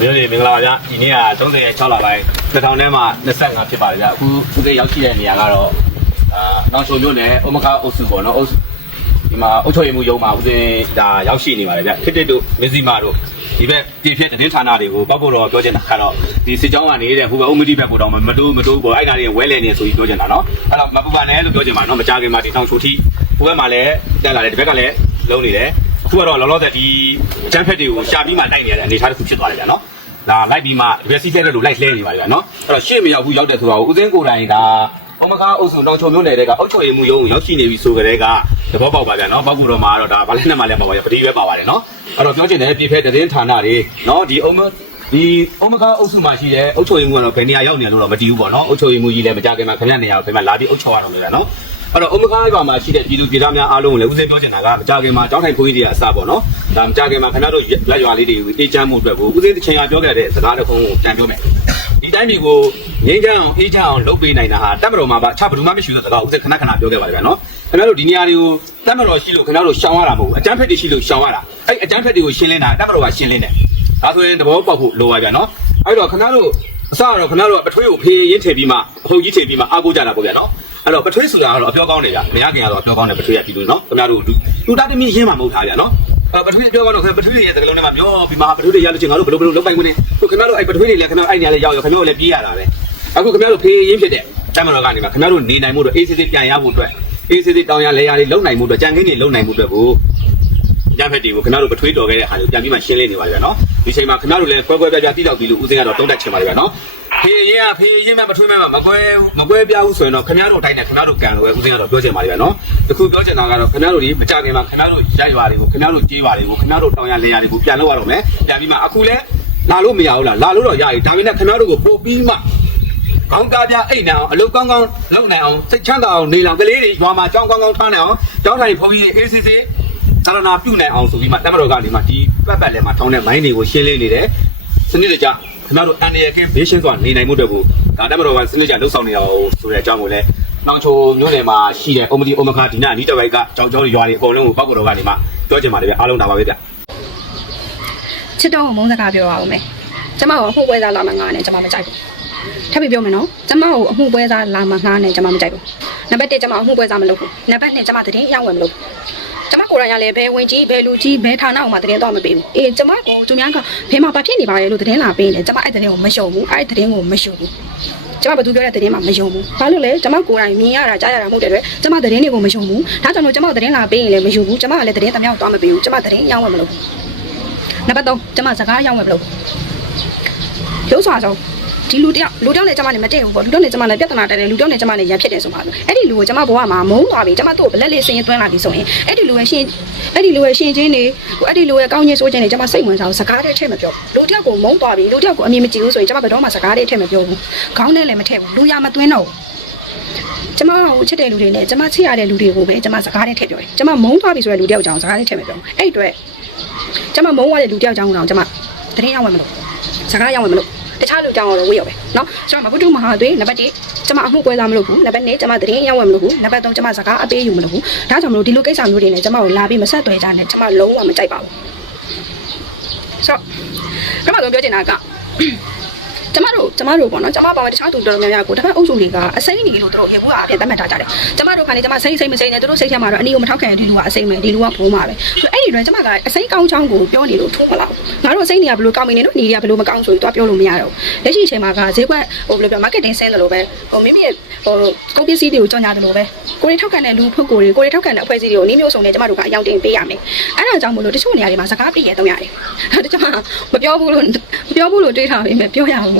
မျိုးတွေမင်္ဂလာပါဗျဒီနေ့က36လပိုင်း2000ထဲမှာ25ဖြစ်ပါတယ်ဗျအခုဦးသိရောက်ရှိတဲ့နေရာကတော့အာနောင်ချုံမြို့နယ်ဥမကာအုပ်စုပေါ့နော်အုပ်စုဒီမှာအုပ်ချုပ်ရေးမှုရုံးမှာဦးသိဒါရောက်ရှိနေပါတယ်ဗျခစ်တစ်တို့မဇီမာတို့ဒီဘက်ပြည်ဖြစ်တင်းဌာနတွေကိုပောက်ဖို့တော့ပြောချင်တာကတော့ဒီစစ်ကြောင်းကနေတဲ့ဟိုဘက်ဥမတိဘက်ကိုတော့မတိုးမတိုးပေါ့အဲ့ဒါတွေဝဲလဲနေဆိုပြီးပြောချင်တာနော်အဲ့တော့မပူပါနဲ့လို့ပြောချင်ပါနော်မကြခင်မှာဒီတောင်ချိုထီဟိုဘက်မှာလည်းတက်လာတယ်ဒီဘက်ကလည်းလုံးနေတယ် အခုကတော့လောလောဆယ်ဒီအချမ်းဖက်တွေကိုရှာပြီးမှတိုက်နေတဲ့အနေအထားတစ်ခုဖြစ်သွားတယ်ဗျာနော်ဒါလိုက်ပြီးမှရွက်စီးခဲ့တဲ့လူလိုက်လှဲနေပါလေဗျာနော်အဲ့တော့ရှေ့မရောက်ဘူးရောက်တဲ့ဆိုတာကိုဦးစင်းကိုယ်တိုင်ဒါအမကားအုပ်စုတောင်ချုံမျိုးနယ်တဲ့ကအုပ်ချုပ်ရေးမှုရုံးရောက်ရှိနေပြီဆိုကြတဲ့ကသဘောပေါက်ပါဗျာနော်ပောက်ကူတော်မှာတော့ဒါဗလက်နဲ့မှလည်းပါပါရပတိရွဲပါပါတယ်နော်အဲ့တော့ပြောချင်တယ်ပြည်ဖက်သတင်းဌာနတွေနော်ဒီအုံမဒီအမကားအုပ်စုမှာရှိတဲ့အုပ်ချုပ်ရေးမှုကတော့ဘယ်နေရာရောက်နေရလို့တော့မတည်ဘူးပေါ့နော်အုပ်ချုပ်ရေးမှုကြီးလည်းမကြခင်မှာခင်ဗျနေရာကိုခင်ဗျလာပြီးအုပ်ချုပ်ရအောင်လေဗျာနော် အဲ့တော့အုံမကားရွာမှာရှိတဲ့ပြည်သူပြည်သားများအားလုံးကိုလည်းဦးစင်းပြောချင်တာကမကြခင်မှာတောင်းထိုင်ခွင့်ကြီးတွေအစပေါ့နော်ဒါမကြခင်မှာခင်ဗျတို့လက်ရွာလေးတွေအေးချမ်းမှုအတွက်ကိုဦးစင်းတစ်ချိန်ကပြောခဲ့တဲ့စကားတစ်ခုကိုပြန်ပြောမယ်ဒီတိုင်းပြည်ကိုငြိမ်းချမ်းအောင်အေးချမ်းအောင်လုပ်ပေးနိုင်တာဟာတပ်မတော်မှာပါချဘယ်သူမှမရှိတဲ့စကားဦးစက်ခဏခဏပြောခဲ့ပါတယ်ဗျာနော်ခင်ဗျားတို့ဒီနေရာတွေကိုတပ်မတော်ရှိလို့ခင်ဗျားတို့ရှောင်ရတာမဟုတ်ဘူးအကြမ်းဖက်တွေရှိလို့ရှောင်ရတာအဲ့အကြမ်းဖက်တွေကိုရှင်းလင်းတာတပ်မတော်ကရှင်းလင်းတယ်ဒါဆိုရင်သဘောပေါက်ဖို့လိုပါဗျာနော်အဲ့တော့ခင်ဗျားတို့အစတော့ခင်ဗျားတို့ကပထွေးကိုဖေးရင်ထည့်ပြီးမှအဟုတ်ကြီးထည့်ပြီးမှအားကိုးကြတာပေါ့ဗျာနော် အဲ့တော့ပထွေးဆိုတာကတော့အပြောကောင်းတယ်ဗျာမရခင်ကတော့အပြောကောင်းတယ်ပထွေးရပြီလို့နော်ခင်ဗျားတို့လူသားတမီးရင်းမှာမဟုတ်တာဗျာနော်အဲ့ပထွေးပြောကောင်းတော့ခင်ဗျာပထွေးရဲ့စကလုံးထဲမှာမျောပြီးမှပထွေးတွေရလို့ချင်းငါတို့ဘယ်လိုဘယ်လိုလုပ်ပိုင်ခွင့်နဲ့ခင်ဗျားတို့အဲ့ပထွေးတွေလည်းခင်ဗျားအဲ့နေရာလေးရောက်ရောခင်ဗျားတို့လည်းပြေးရတာပဲအခုခင်ဗျားတို့ဖေးရင်းဖြစ်တဲ့တမတော်ကနေမှာခင်ဗျားတို့နေနိုင်မှုတော့အေးစစ်စစ်ပြန်ရဖို့အတွက်အေးစစ်စစ်တောင်းရလဲရလေးလုံနိုင်မှုအတွက်ကြံခင်းတွေလုံနိုင်မှုအတွက်ကိုကြံဖက်တွေကိုခင်ဗျားတို့ပထွေးတော်ခဲ့တဲ့ဟာတွေကိုပြန်ပြီးမှရှင်းလင်းနေပါကြဗျာနော်ဒီချိန်မှာခင်ဗျားတို့လည်းကွဲကွဲပြားပြားတိတောက်ပြီးလို့ဦးစင်းကတော့တုံးတက်ချင်ပါကြဗျာနော် ဖေးရင်ကဖေးရင်မဲ့ပထွေးမဲ့မကွဲမကွဲပြားဘူးဆိုရင်တော့ခင်ဗျားတို့အတိုင်းနဲ့ခင်ဗျားတို့ကန်လို့ပဲဦးစင်းကတော့ပြောချင်ပါကြဗျာနော်တခုပြောချင်တာကတော့ခင်ဗျားတို့ဒီမကြခင်မှာခင်ဗျားတို့ရိုက်ရွာတွေကိုခင်ဗျားတို့ကြေးရွာတွေကိုခင်ဗျားတို့တောင်းရလဲရတွေကိုပြန်လုပ်ရတော့မယ်ပြန်ပြီးမှအခုလဲလာလို့မရဘူးလားလာလို့တော့ရပြီဒါပေမဲ့ခင်ဗျားတို့ကိုပို့ပြီးမှကောင်းသားပြအိတ်နိုင်အောင်အလုပ်ကောင်းကောင်းလုပ်နိုင်အောင်စိတ်ချမ်းသာအောင်နေလောင်ကလေးတွေရွာမှာကြောင်းကောင်းကောင်းထားနိုင်အောင်ကျောင်းထိုင်ဘုန်းကြီးအေးစစ်စစ်သာရနာပြုနိုင်အောင်ဆိုပြီးမှတက်မတော်ကနေမှဒီပတ်ပတ်လဲမှာထောင်းတဲ့မိုင်းတွေကိုရှင်းလင်းနေတယ်စနစ်တကျ ခင်ဗျားတို့အန်ဒီယကင်းဘေးရှင်းစွာနေနိုင်မှုအတွက်ကိုဒါတက်မတော်ကစနစ်တကျလှုပ်ဆောင်နေအောင်ဆိုတဲ့အကြောင်းကိုလည်းနောင်ချိုမြို့နယ်မှာရှိတဲ့ OMD OMCA ဒီနာအနီးတစ်ဝိုက်ကကြောက်ကြောရွာတွေအကုန်လုံးကိုပောက်ကော်တော်ကနေမှပြောချင်ပါတယ်ဗျအားလုံးဒါပါပဲဗျချစ်တော့မုန်းစကားပြောရအောင်မယ်ကျမကိုအမှုပွဲစားလာမှငားနေကျမမကြိုက်ဘူးထပ်ပြီးပြောမယ်နော်ကျမကိုအမှုပွဲစားလာမှငားနေကျမမကြိုက်ဘူးနံပါတ်1ကျမအမှုပွဲစားမလုပ်ဘူးနံပါတ်2ကျမတရင်အရောက်ဝယ်မလုပ်ဘူး ကျမကိုယ်တိုင်ကလည်းဘယ်ဝင်ကြီးဘယ်လူကြီးဘယ်ဌာနအောင်မှတရင်တော့မပေးဘူးအေးကျမကိုသူများကဘယ်မှာဘာဖြစ်နေပါလဲလို့တရင်လာပေးတယ်ကျမအဲ့တရင်ကိုမရှုံဘူးအဲ့တရင်ကိုမရှုံဘူးကျမဘာသူပြောတဲ့တရင်မှာမယုံဘူး။ဘာလို့လဲကျမကိုယ်တိုင်မြင်ရတာကြားရတာမဟုတ်တဲ့အတွက်ကျမတရင်တွေကိုမယုံဘူး။ဒါကြောင့်လို့ကျမတရင်လာပေးရင်လည်းမယုံဘူး။ကျမကလည်းတရင်တမြောက်သွားမပေးဘူး။ကျမတရင်ရောက်ဝယ်မလုပ်ဘူး။နံပါတ်3ကျမစကားရောက်ဝယ်မလုပ်ဘူး။ရုပ်စွာဆုံး ဒီလူတယောက်လူတယောက်နဲ့ကျမနဲ့မတည့်ဘူးပေါ့လူတယောက်နဲ့ကျမနဲ့ပြဿနာတက်တယ်လူတယောက်နဲ့ကျမနဲ့ရန်ဖြစ်တယ်ဆိုပါလို့အဲ့ဒီလူကိုကျမဘဝမှာမုန်းသွားပြီကျမတို့ကိုဘလက်လေးစရင်သွင်းလာပြီဆိုရင်အဲ့ဒီလူရဲ့ရှင်အဲ့ဒီလူရဲ့ရှင်ချင်းတွေအဲ့ဒီလူရဲ့ကောင်းချင်းဆိုးချင်းတွေကျမစိတ်ဝင်စားဘူးစကားတည်းထည့်မပြောဘူးလူတယောက်ကိုမုန်းသွားပြီလူတယောက်ကိုအမြင်မကြည့်ဘူးဆိုရင်ကျမဘယ်တော့မှစကားတည်းထည့်မပြောဘူးခေါင်းနဲ့လည်းမထည့်ဘူးလူရမသွင်းတော့ဘူးကျမကိုချစ်တဲ့လူတွေနဲ့ကျမချစ်ရတဲ့လူတွေကိုပဲကျမစကားတည်းထည့်ပြောတယ်ကျမမုန်းသွားပြီဆိုတဲ့လူတယောက်ကြောင့်စကားတည်းထည့်မပြောဘူးအဲ့ဒီအတွက်ကျမမုန်းသွားတဲ့လူတယောက်ကြောင့်တော့ကျမတရင်ရောက်ဝင်မလို့စကားရောက်ဝင်မလို့ တခြားလူကြောင့်တော့ဝေးရောပဲเนาะကျွန်တော်မကုတုမဟာသွေးနံပါတ်1ကျမအမှုပွဲစားမလုပ်ဘူးနံပါတ်2ကျမတရင်ရောက်ဝင်မလို့ဘူးနံပါတ်3ကျမစကားအပေးယူမလို့ဘူးဒါကြောင့်မလို့ဒီလိုကိစ္စမျိုးတွေနဲ့ကျမကိုလာပြီးမဆက်သွဲကြနဲ့ကျမလုံးဝမကြိုက်ပါဘူးဆိုတော့ကျွန်မတို့ပြောချင်တာက ကျမတို့ကျမတို့ပေါ့နော်ကျမပါတခြားသူတော်တော်များများကိုတစ်ဖက်အုပ်စုတွေကအစိမ့်နေလို့တို့ရေဘူးအပြင်သတ်မှတ်ထားကြတယ်ကျမတို့ခါနေကျမစိမ့်စိမ့်မစိမ့်နဲ့တို့စိတ်ထဲမှာတော့အနည်းကိုမထောက်ခံတဲ့ဒီလူကအစိမ့်မယ်ဒီလူကဘိုးမှာပဲဆိုအဲ့ဒီတော့ကျမကအစိမ့်ကောင်းချောင်းကိုပြောနေလို့ထိုးမလားငါတို့စိမ့်နေရဘလို့ကောင်းမင်းနေလို့ညီတွေကဘလို့မကောင်းဆိုပြီးတော့ပြောလို့မရတော့လက်ရှိအချိန်မှာကဈေးကွက်ဟိုဘယ်လိုပြော marketing ဆင်းတယ်လို့ပဲဟိုမိမိရဲ့ဟိုကုန်ပစ္စည်းတွေကိုကြော်ညာတယ်လို့ပဲကိုရီထောက်ခံတဲ့လူဖုတ်ကိုတွေကိုရီထောက်ခံတဲ့အဖွဲ့အစည်းတွေကိုနည်းမျိုးစုံနဲ့ကျမတို့ကအယောင်တင်ပေးရမယ်အဲ့ဒါကြောင့်မလို့တချို့နေရာတွေမှာစကားပြည့်ရတော့ရတယ်ဒါကျမမပြောဘူးလို့မပြောဘူးလို့တွေးထားပေမဲ့ပြောရအောင်ပဲ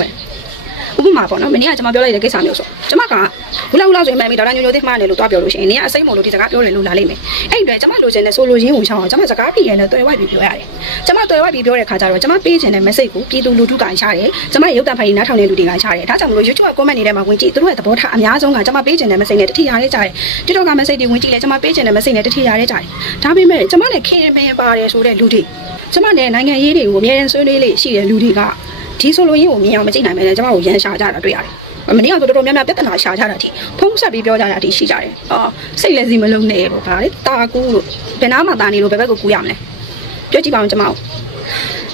ဥပမာပေါ့နော်မင်းကကျွန်မပြောလိုက်တဲ့ကိစ္စမျိုးဆိုကျွန်မကဘူးလောက်ဘူးလောက်ဆိုရင်မှန်ပြီဒေါက်တာညိုညိုသိမှားတယ်လို့တွားပြောလို့ရှိရင်နင်ကအစိမ့်မလို့ဒီစကားပြောတယ်လို့လာလိမ့်မယ်အဲ့ဒီအတွက်ကျွန်မလိုချင်တဲ့ဆိုလိုရင်းကိုရှောင်းအောင်ကျွန်မစကားပြည့်ရင်လည်းတွေ့ဝိုက်ပြီးပြောရတယ်ကျွန်မတွေ့ဝိုက်ပြီးပြောတဲ့ခါကျတော့ကျွန်မပေးချင်တဲ့ message ကိုပြည်သူလူထုကရှားတယ်ကျွန်မရုပ်တံဖိုင်နားထောင်တဲ့လူတွေကရှားတယ်ဒါကြောင့်မလို့ YouTube က comment နေတဲ့မှာဝင်ကြည့်သူတို့ရဲ့သဘောထားအများဆုံးကကျွန်မပေးချင်တဲ့ message နဲ့တတိယရဲကြတယ် TikTok က message တွေဝင်ကြည့်လဲကျွန်မပေးချင်တဲ့ message နဲ့တတိယရဲကြတယ်ဒါပေမဲ့ကျွန်မနဲ့ခင်မင်ပါတယ်ဆိုတဲ့လူတွေကျွန်မနဲ့နိုင်ငံရေးတွေကိုအများရန်ဆွေးနွေးလေးရှိတဲ့လူတွေက ဒီဆိုလိုရင်းကိုမြင်အောင်မကြည့်နိုင်မယ်လေကျွန်မကိုရန်ရှာကြတာတွေ့ရတယ်မနေ့ကတော်တော်များများပြဿနာရှာကြတာအထိဖုံးဆက်ပြီးပြောကြတာအထိရှိကြတယ်။အော်စိတ်လည်းစီမလုံးနဲ့လို့ဒါလေတာကူလို့ဘယ်နာမှတာနေလို့ဘယ်ဘက်ကိုကူရမလဲ။ပြောကြည့်ပါဦးကျွန်မ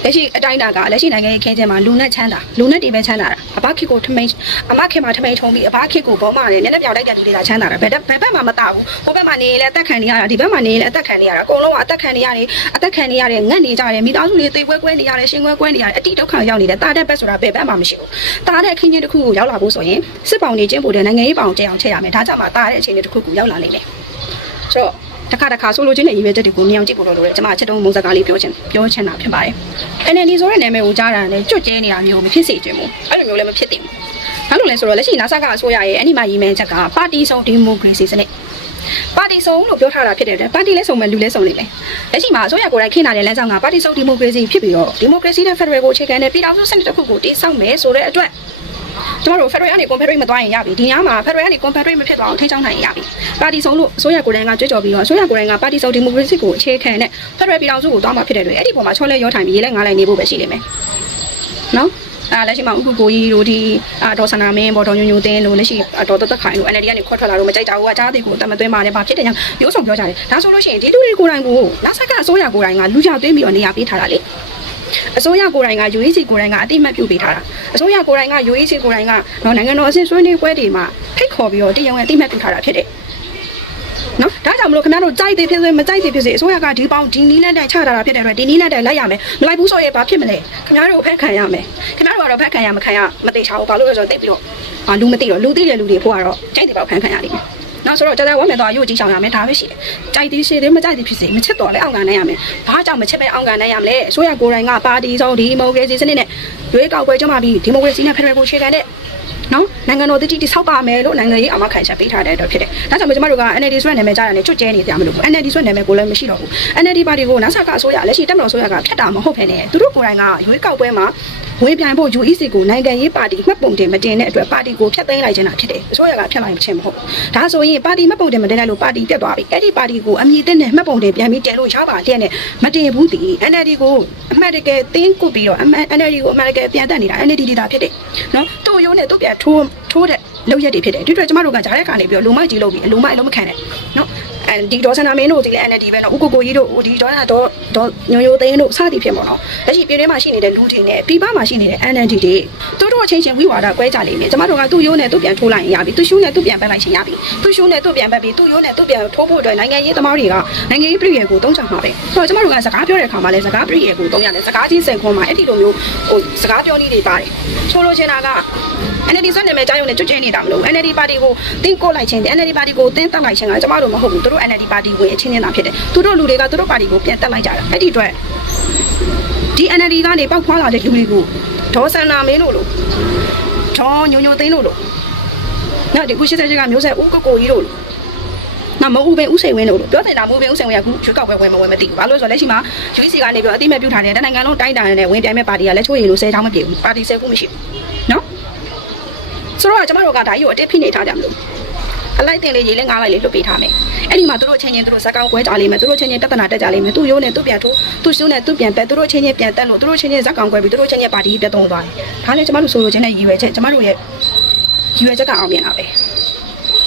လက်ရှိအတိုင်းအတာကလက်ရှိနိုင်ငံရေးခင်းချင်းမှာလူနဲ့ချမ်းသာလူနဲ့တီပဲချမ်းသာတာအဘခေတ်ကိုထမိန်အမခေတ်မှာထမိန်ထုံးပြီးအဘခေတ်ကိုဘောမနဲ့နည်းနည်းပြောင်းလိုက်တဲ့လူတွေကချမ်းသာတာဘယ်ဘယ်ဘက်မှမတဘူးဟိုဘက်မှာနေရင်လည်းအသက်ခံနေရတာဒီဘက်မှာနေရင်လည်းအသက်ခံနေရတာအကုန်လုံးကအသက်ခံနေရတယ်အသက်ခံနေရတယ်ငတ်နေကြတယ်မိသားစုတွေသေပွဲကွဲနေရတယ်ရှင်ကွဲကွဲနေရတယ်အတိဒုက္ခရောက်နေတယ်တာတဲ့ဘက်ဆိုတာဘယ်ဘက်မှမရှိဘူးတာတဲ့ခင်းချင်းတစ်ခုကိုရောက်လာဖို့ဆိုရင်စစ်ပေါင်နေချင်းပို့တဲ့နိုင်ငံရေးပေါင်ကြအောင်ချက်ရမယ်ဒါကြောင့်မှတာတဲ့အခြေအနေတစ်ခုကိုရောက်လာနေတယ်ဆိုတော့ တခါတခါဆိုလိုချင်တဲ့ရည်ရွယ်ချက်တွေကိုမြင်အောင်ကြည့်ဖို့လိုလို့လေကျွန်မချက်တုံးမုံစကားလေးပြောချင်ပြောချင်တာဖြစ်ပါတယ်။ NLD ဆိုတဲ့နာမည်ကိုကြားတာနဲ့ကြွတ်ကျဲနေတာမျိုးမဖြစ်စေချင်ဘူး။အဲ့လိုမျိုးလည်းမဖြစ်သင့်ဘူး။ဘာလို့လဲဆိုတော့လက်ရှိ NASA ကအစိုးရရဲ့အဲ့ဒီမှာရည်မှန်းချက်ကပါတီစုံဒီမိုကရေစီစနစ်ပါတီစုံလို့ပြောထားတာဖြစ်တယ်တဲ့ပါတီလဲစုံမယ်လူလဲစုံနေလေလက်ရှိမှာအစိုးရကိုယ်တိုင်ခင်းလာတဲ့လမ်းကြောင်းကပါတီစုံဒီမိုကရေစီဖြစ်ပြီးတော့ဒီမိုကရေစီနဲ့ဖက်ဒရယ်ကိုအခြေခံတဲ့ပြည်ထောင်စုစနစ်တစ်ခုကိုတည်ဆောက်မယ်ဆိုတဲ့အတွက် ကျမတို့ Federal ကနေ Confederate မသွားရင်ရပြီဒီညမှာ Federal ကနေ Confederate မဖြစ်သွားအောင်ထိန်းချောင်းနိုင်ရင်ရပြီပါတီစုံလို့အစိုးရကိုယ်တိုင်ကကြွကြော်ပြီးတော့အစိုးရကိုယ်တိုင်ကပါတီစုံဒီမိုကရေစီကိုအခြေခံတဲ့ Federal ပြည်ထောင်စုကိုသွားမှာဖြစ်တဲ့အတွက်အဲ့ဒီပုံမှာချောလဲရောထိုင်ပြီးရေးလဲငားလိုက်နေဖို့ပဲရှိနေမယ်နော်အာလက်ရှိမှာဥက္ကုကိုကြီးတို့ဒီအာဒေါ်ဆန္နာမင်းဘော်တော်ညိုညိုတင်းတို့လက်ရှိအာဒေါ်သက်သက်ခိုင်တို့ NLD ကနေခွတ်ထွက်လာတော့မကြိုက်ကြဘူးကကြားသိကိုတမသွင်းပါနဲ့ဘာဖြစ်တယ်ညာရိုးဆောင်ပြောကြတယ်ဒါဆိုလို့ရှိရင်ဒီလူတွေကိုယ်တိုင်ကိုနာဆာကအစိုးရကိုယ်တိုင်ကလူကြသွင်းပြီးတော့နေရာပေးထားတာလေ အစိုးရကိုယ်တိုင်က UAC ကိုယ်တိုင်ကအတိအမှတ်ပြုပေးထားတာအစိုးရကိုယ်တိုင်က UAC ကိုယ်တိုင်ကတော့နိုင်ငံတော်အဆင့်ဆွေးနွေးပွဲတွေမှာဖိတ်ခေါ်ပြီးတော့တရားဝင်အတိအမှတ်ပြုထားတာဖြစ်တယ်နော်ဒါကြောင့်မလို့ခင်ဗျားတို့ကြိုက်တယ်ဖြစ်စေမကြိုက်တယ်ဖြစ်စေအစိုးရကဒီပေါင်းဒီနီးနဲ့တိုင်ချတာတာဖြစ်တဲ့အတွက်ဒီနီးနဲ့တိုင်လိုက်ရမယ်မလိုက်ဘူးဆိုရင်ဘာဖြစ်မလဲခင်ဗျားတို့ဖက်ခံရမယ်ခင်ဗျားတို့ကတော့ဖက်ခံရမခံရမသိချဘူးဘာလို့လဲဆိုတော့တိတ်ပြီးတော့အာလူမသိတော့လူသိတဲ့လူတွေဖို့ကတော့ကြိုက်တယ်ပေါ့ဖက်ခံရလိမ့်မယ် နောက်ဆိုတော့ကြာကြာဝမ်းမယ်တော့အယုတ်ကြီးဆောင်ရမယ်ဒါပဲရှိတယ်။ကြိုက်သည်ရှိတယ်မကြိုက်သည်ဖြစ်စေမချစ်တော့လဲအောက်ကန်နိုင်ရမယ်။ဘာကြောင့်မချစ်ပဲအောက်ကန်နိုင်ရမလဲ။အစိုးရကိုယ်တိုင်ကပါတီဆုံးဒီမိုကရေစီစနစ်နဲ့ရွေးကောက်ပွဲကျင်းပပြီးဒီမိုကရေစီနဲ့ဖက်ဒရယ်ကိုခြေခံတဲ့ နော်နိုင်ငံတော်တတိတိဆောက်ပါမယ်လို့နိုင်ငံရေးအမခံချက်ပေးထားတဲ့အတွက်ဖြစ်တယ်။ဒါကြောင့်မို့ကျမတို့က NLD ဆိုတဲ့နာမည်ကြားရတယ်ချွတ်ကျဲနေကြမလို့ဘူး NLD ဆိုတဲ့နာမည်ကိုလည်းမရှိတော့ဘူး NLD ပါတီကိုနာဆာကအစိုးရလက်ရှိတက်မတော်အစိုးရကဖျက်တာမဟုတ်ဖ ೇನೆ သူတို့ကိုယ်တိုင်ကရွေးကောက်ပွဲမှာဝင်ပြိုင်ဖို့ UEC ကိုနိုင်ငံရေးပါတီမှတ်ပုံတင်မတင်တဲ့အတွက်ပါတီကိုဖျက်သိမ်းလိုက်ခြင်းတာဖြစ်တယ်။အစိုးရကဖျက်လိုက်ခြင်းမဟုတ်ဘူး။ဒါဆိုရင်ပါတီမှတ်ပုံတင်မတင်တဲ့လို့ပါတီပြတ်သွားပြီ။အဲ့ဒီပါတီကိုအမည်တင်နဲ့မှတ်ပုံတင်ပြန်ပြီးတင်လို့ရပါလျက်နဲ့မတင်ဘူးတည် NLD ကိုအမှတ်တကယ်တင်းကုတ်ပြီးတော့ NLD ကိုအမှန်တကယ်ပြန်တက်နေတာ NLD ဒေတာဖြစ်တယ်။နော်။သူ့ရုံးနဲ့သူ့ပြန်ထိုးထိုးတဲ့လောက်ရက်တွေဖြစ်တယ်ဒီအတွက်ကျမတို့ကဂျားရက်ကနေပြီးတော့လူမိုက်ကြီးလုပ်ပြီးအလူမိုက်အလုံးမခံနဲ့နော် အဲဒီဒေါ်စနာမင်းတို့ဒီလည်း NLD ပဲနော်ဥကိုကိုကြီးတို့ဒီဒေါ်နာတော့ဒေါ်ညိုညိုသိန်းတို့စသည်ဖြစ်ပေါ့နော်လက်ရှိပြည်ထဲမှာရှိနေတဲ့လူတွေနဲ့ပြည်ပမှာရှိနေတဲ့ NLD တွေသူတို့အချင်းချင်းဝိဝါဒကွဲကြလိမ့်မယ်ကျမတို့ကသူ့ရိုးနဲ့သူ့ပြန်ထိုးလိုက်ရင်ရပြီသူ့ရှူးနဲ့သူ့ပြန်ပတ်လိုက်ရင်ရပြီသူ့ရှူးနဲ့သူ့ပြန်ပတ်ပြီးသူ့ရိုးနဲ့သူ့ပြန်ထိုးဖို့အတွက်နိုင်ငံရေးသမားတွေကနိုင်ငံရေးပြည်ရကိုတုံးချမှာပဲဆိုတော့ကျမတို့ကစကားပြောတဲ့အခါမှာလည်းစကားပြည်ရကိုတုံးရတယ်စကားချင်းစင်ခွန်းမှာအဲ့ဒီလိုမျိုးဟိုစကားပြောနည်းတွေပါတယ်ဆိုလိုချင်တာက NLD ဆွမ်းနေမဲ့ကြားရုံနဲ့ကြွကြဲနေတာမလို့ NLD ပါတီကိုတင်းကိုလိုက်ခြင်း NLD ပါတီကိုတင်းတက်လိုက်ခြင်းကကျမတို့မဟုတ်ဘူးသူတို့ NLD ပါတီဝင်အချင်းချင်းတာဖြစ်တယ်သူတို့လူတွေကသူတို့ပါတီကိုပြန်တက်လိုက်ကြတာအဲ့ဒီအတွက်ဒီ NLD ကနေပောက်ခွာလာတဲ့လူတွေကိုဒေါ်စန္နာမင်းတို့လို့ဒေါ်ညိုညိုသိန်းတို့လို့နောက်ဒီခုရှိတဲ့ကမျိုးဆက်ဦးကိုကိုကြီးတို့လို့နော်မဦးပင်ဦးစိန်ဝင်းတို့လို့ပြောနေတာမဦးပင်ဦးစိန်ဝင်းကခုရွေးကောက်ပွဲဝင်မဝင်မသိဘူးဘာလို့လဲဆိုတော့လက်ရှိမှာ UC ကနေပြီးတော့အတိမဲ့ပြုထားတဲ့တနိုင်ငံလုံးတိုင်းတာနဲ့ဝင်ပြိုင်မဲ့ပါတီကလက်ချိုးရည်လို့၁၀ချောင်းမပြေဘူးပါတီ၁၀ခုမရှိဘူးနော်ဆိုတော့ကျမတို့ကဒါကြီးကိုအတစ်ဖိနေထားကြမလို့ အလိုက်တင်လေးရေးလဲငားလိုက်လေးလွတ်ပေးထားမယ်အဲ့ဒီမှာသူတို့ချင်းချင်းသူတို့ဇက်ကောင်ကွဲကြလိမ့်မယ်သူတို့ချင်းချင်းပြဿနာတက်ကြလိမ့်မယ်သူရိုးနဲ့သူပြန်ထိုးသူရှုံးနဲ့သူပြန်ပက်သူတို့ချင်းချင်းပြန်တက်လို့သူတို့ချင်းချင်းဇက်ကောင်ကွဲပြီးသူတို့ချင်းချင်းပါတီပြတ်သုံးသွားတယ်ဒါလည်းကျမတို့ဆိုလိုချင်တဲ့ရည်ရွယ်ချက်ကျမတို့ရဲ့ရည်ရွယ်ချက်ကအောင်မြင်တာပဲ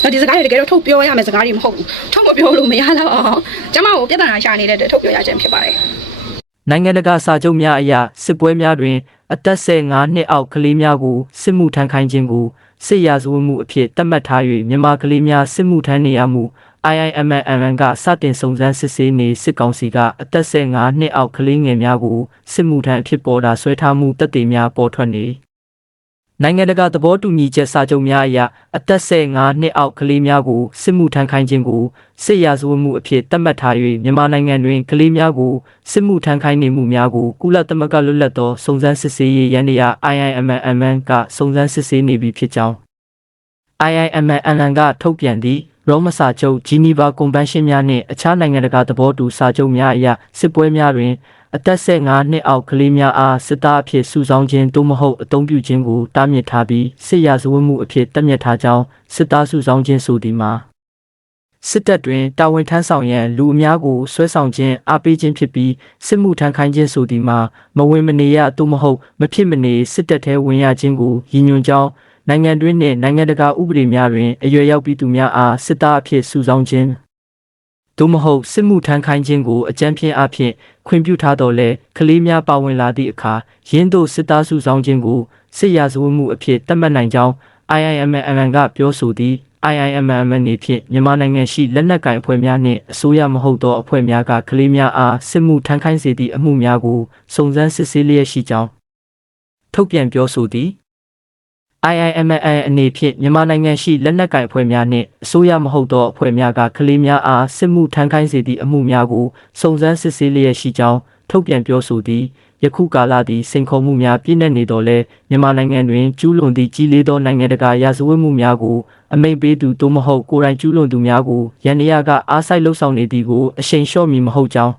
တော့ဒီစကားတွေတကယ်တော့ထုတ်ပြောရမယ့်စကားတွေမဟုတ်ဘူးထုတ်မပြောလို့မရတော့အောင်ကျမကိုပြဿနာရှာနေတဲ့အတွက်ထုတ်ပြောရခြင်းဖြစ်ပါတယ်နိုင်ငံတကာစာချုပ်များအရစစ်ပွဲများတွင် အသက်15နှစ်အောက်ကလေးများကိုစစ်မှုထမ်းခိုင်းခြင်းကို စစ်ရာဇဝတ်မှုအဖြစ်သတ်မှတ်ထား၍မြန်မာကလေးများစစ်မှုထမ်းနေရမှု IIMMN ကစတင်စုံစမ်းစစ်ဆေးနေစစ်ကောင်စီကအသက်15နှစ်အောက်ကလေးငယ်များကိုစစ်မှုထမ်းအဖြစ်ပေါ်တာဆွဲထားမှုတပ်တွေများပေါ်ထွက်နေ နိုင်ငံတကာသဘောတူညီချက်စာချုပ်များအရအသက်15နှစ်အောက်ကလေးများကိုစစ်မှုထမ်းခိုင်းခြင်းကိုစစ်ရာဇဝတ်မှုအဖြစ်သတ်မှတ်ထား၍မြန်မာနိုင်ငံတွင်ကလေးများကိုစစ်မှုထမ်းခိုင်းနေမှုများကိုကုလသမဂ္ဂလွတ်လပ်သောစုံစမ်းစစ်ဆေးရေးရန်ရာ IIMMN ကစုံစမ်းစစ်ဆေးနေပြီဖြစ်ကြောင်း IIMMN ကထုတ်ပြန်သည့်ရောမစာချုပ်ဂျီနီဗာကွန်ဗင်းရှင်းများနှင့်အခြားနိုင်ငံတကာသဘောတူစာချုပ်များအရစစ်ပွဲများတွင် အသက်15နှစ်အောက်ကလေးများအားစစ်သားအဖြစ်စုဆောင်းခြင်းသို့မဟုတ်အသုံးပြုခြင်းကိုတားမြစ်ထားပြီးစစ်ရာဇဝတ်မှုအဖြစ်တတ်မြတ်ထားကြောင်းစစ်သားစုဆောင်းခြင်းဆိုသည်မှာစစ်တပ်တွင်တာဝန်ထမ်းဆောင်ရန်လူအများကိုဆွဲဆောင်ခြင်းအားပေးခြင်းဖြစ်ပြီးစစ်မှုထမ်းခိုင်းခြင်းဆိုသည်မှာမဝင်မနေရသို့မဟုတ်မဖြစ်မနေစစ်တပ်ထဲဝင်ရခြင်းကိုရည်ညွှန်းကြောင်းနိုင်ငံတွင်းနှင့်နိုင်ငံတကာဥပဒေများတွင်အရွယ်ရောက်ပြီးသူများအားစစ်သားအဖြစ်စုဆောင်းခြင်း သို့မဟုတ်စစ်မှုထမ်းခိုင်းခြင်းကိုအကြမ်းဖျင်းအဖြစ်ခွင့်ပြုထားတော်လဲကလေးများပါဝင်လာသည့်အခါရင်းတို့စစ်သားစုဆောင်ခြင်းကိုစစ်ရာဇဝတ်မှုအဖြစ်သတ်မှတ်နိုင်ကြောင်း IIMM ကပြောဆိုသည် IIMM နေဖြင့်မြန်မာနိုင်ငံရှိလက်နက်ကိုင်အဖွဲ့များနှင့်အစိုးရမဟုတ်သောအဖွဲ့များကကလေးများအားစစ်မှုထမ်းခိုင်းစေသည့်အမှုများကိုစုံစမ်းစစ်ဆေးလျက်ရှိကြောင်းထုတ်ပြန်ပြောဆိုသည် IIMN အနေဖြင့်မြန်မာနိုင်ငံရှိလက်နက်ကိုင်အဖွဲ့များနှင့်အစိုးရမဟုတ်သောအဖွဲ့များကကလေးများအားစစ်မှုထမ်းခိုင်းစေသည့်အမှုများကိုစုံစမ်းစစ်ဆေးလျက်ရှိကြောင်းထုတ်ပြန်ပြောဆိုသည်ယခုကာလသည်စိန်ခေါ်မှုများပြည့်နှက်နေတော်လဲမြန်မာနိုင်ငံတွင်ကျူးလွန်သည့်ကြီးလေးသောနိုင်ငံတကာရာဇဝတ်မှုများကိုအမိန့်ပေးသူသို့မဟုတ်ကိုယ်တိုင်ကျူးလွန်သူများကိုရန်ရကအားစိုက်လှုပ်ဆောင်နေသည်ကိုအရှိန်လျှော့မည်မဟုတ်ကြောင်း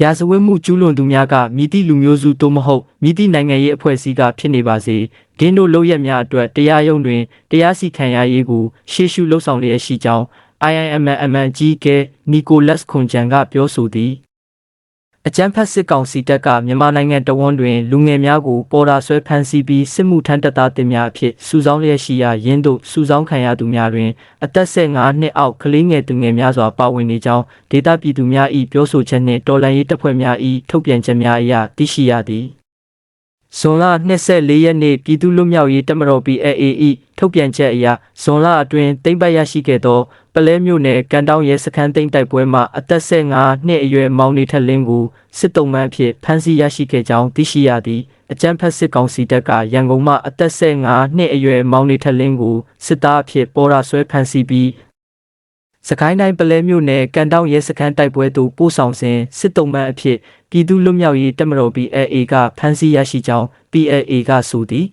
ရာဇဝတ်မှုကျူးလွန်သူများကမြည်သည့်လူမျိုးစုသို့မဟုတ်မြည်သည့်နိုင်ငံရေးအဖွဲ့အစည်းကဖြစ်နေပါစေ ဒင်းတို့လုပ်ရက်များအတွက်တရားရုံးတွင်တရားစီခံရရေးကိုရှေ့ရှုလှုပ်ဆောင်လျက်ရှိကြောင်း IIMM ကြီးကနီကိုလက်စ်ခွန်ဂျန်ကပြောဆိုသည်အကြမ်းဖက်စစ်ကောင်စီတပ်ကမြန်မာနိုင်ငံတဝန်းတွင်လူငယ်များကိုပေါ်တာဆွဲဖမ်းဆီးပြီးစစ်မှုထမ်းတပ်သားတင်များအဖြစ်စုဆောင်းလျက်ရှိရာရင်းတို့စုဆောင်းခံရသူများတွင်အသက်15နှစ်အောက်ကလေးငယ်သူငယ်များစွာပါဝင်နေကြောင်းဒေသပြည်သူများ၏ပြောဆိုချက်နှင့်တော်လှန်ရေးတပ်ဖွဲ့များ၏ထုတ်ပြန်ချက်များအရသိရှိရသည် ဇွန်လ24ရက်နေ့ပြည်သူ့လွတ်မြောက်ရေးတပ်မတော် PAAE ထုတ်ပြန်ချက်အရဇွန်လအတွင်းတိမ့်ပတ်ရရှိခဲ့သောပလဲမြို့နယ်ကန်တောင်းရဲစခန်းသိမ်းတိုက်ပွဲမှာအသက်15နှစ်အရွယ်မောင်နေထက်လင်းကိုစစ်တုံးမှန်းအဖြစ်ဖမ်းဆီးရရှိခဲ့ကြောင်းသိရှိရသည်အကြမ်းဖက်စစ်ကောင်စီတပ်ကရန်ကုန်မှအသက်15နှစ်အရွယ်မောင်နေထက်လင်းကိုစစ်သားအဖြစ်ပေါ်ရာဆွဲဖမ်းဆီးပြီး စကိုင်းတိုင်းပလဲမြို့နယ်ကန်တောင်းရဲစခန်းတိုက်ပွဲသို့ပို့ဆောင်စဉ်စစ်တုံးမှန်းအဖြစ်ပြည်သူ့လွတ်မြောက်ရေးတပ်မတော် PAA ကဖမ်းဆီးရရှိကြောင်း PAA ကဆိုသည်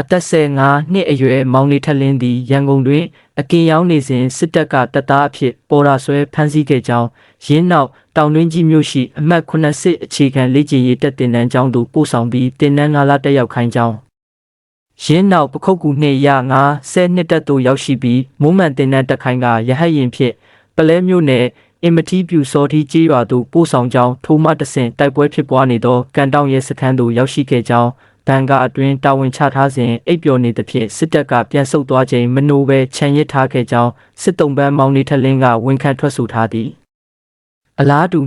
အသက်15နှစ်အရွယ်မောင်နေထက်လင်းသည်ရန်ကုန်တွင်အကင်ရောင်းနေစဉ်စစ်တပ်ကတပ်သားအဖြစ်ပေါ်ရာဆွဲဖမ်းဆီးခဲ့ကြောင်းရင်းနောက်တောင်တွင်းကြီးမြို့ရှိအမှတ်80အခြေခံလေ့ကျင့်ရေးတပ်တင်တန်းကျောင်းသို့ပို့ဆောင်ပြီးတင်နန်းငါးလတက်ရောက်ခိုင်းကြောင်း ရင်းနောက်ပခုတ်ကူနှင့်ရငါဆဲနှစ်တက်သို့ရောက်ရှိပြီးမိုးမှန်တင်တဲ့တက်ခိုင်းကရဟတ်ရင်ဖြင့်ပလဲမြို့နယ်အင်မတီပြူစောတိကျေးရွာသို့ပို့ဆောင်ကြောင်းထိုမှတဆင့်တိုက်ပွဲဖြစ်ပွားနေသောကန်တောင်ရဲစခန်းသို့ရောက်ရှိခဲ့ကြောင်းဘန်ကအတွင်းတာဝန်ချထားစဉ်အိပ်ပျော်နေသဖြင့်စစ်တပ်ကပြန်ဆုတ်သွားချိန်မနိုးပဲခြံရစ်ထားခဲ့ကြောင်းစစ်တုံးပန်းမောင်နေထက်လင်းကဝန်ခံထွက်ဆိုထားသည် အလားတူ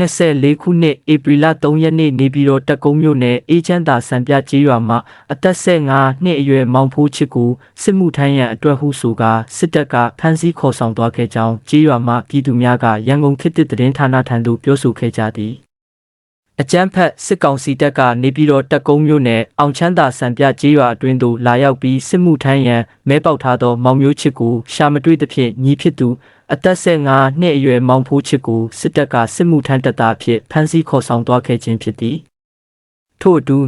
2024ခုနှစ်ဧပြီလ3ရက်နေ့နေပြည်တော်တက်ကုန်းမြို့နယ်အေးချမ်းသာစံပြကျေးရွာမှာအသက်15နှစ်အရွယ်မောင်ဖိုးချစ်ကိုစစ်မှုထမ်းရန်အတွက်ဟုဆိုကာစစ်တပ်ကဖမ်းဆီးခေါ်ဆောင်သွားခဲ့ကြောင်းကျေးရွာမှပြည်သူများကရန်ကုန်ခေတ်သစ်သတင်းဌာနထံသို့ပြောဆိုခဲ့ကြသည် အကြမ်းဖက်စစ်ကောင်စီတပ်ကနေပြည်တော်တပ်ကုန်းမြို့နယ်အောင်ချမ်းသာစံပြကျေးရွာအတွင်းသို့လာရောက်ပြီးစစ်မှုထမ်းရန်မဲပေါက်ထားသောမောင်မျိုးချစ်ကိုရှာမတွေ့သဖြင့်ညီဖြစ်သူအသက်15နှစ်အရွယ်မောင်ဖိုးချစ်ကိုစစ်တပ်ကစစ်မှုထမ်းတပ်သားအဖြစ်ဖမ်းဆီးခေါ်ဆောင်သွားခဲ့ခြင်းဖြစ်သည် ထို့အတူ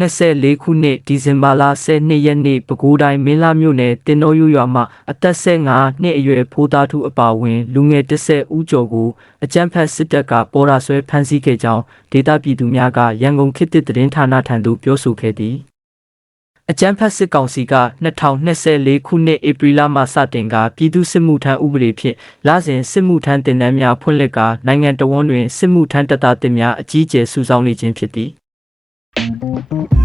2024ခုနှစ်ဒီဇင်ဘာလ12ရက်နေ့ပဲခူးတိုင်းမင်းလာမြို့နယ်တင်တော်ရွရွာမှအသက်15နှစ်အရွယ်ဖိုးသားသူအပါအဝင် လူငယ်10ဦးကျော်ကိုအကြမ်းဖက်စစ်တပ်ကပေါ်ရာဆွဲဖမ်းဆီးခဲ့ကြောင်းဒေသပြည်သူများကရန်ကုန်ခေတ်သစ်သတင်းဌာနထံသို့ပြောဆိုခဲ့သည်အကြမ်းဖက်စစ်ကောင်စီက2024ခုနှစ်ဧပြီလမှစတင်ကပြည်သူစစ်မှုထမ်းဥပဒေဖြင့်လစဉ်စစ်မှုထမ်းတင်နန်းများဖွင့်လှစ်ကာနိုင်ငံတော်ဝန်တွင်စစ်မှုထမ်းတပ်သားတင်များအကြီးအကျယ်စုဆောင်းနေခြင်းဖြစ်သည် Mm-hmm.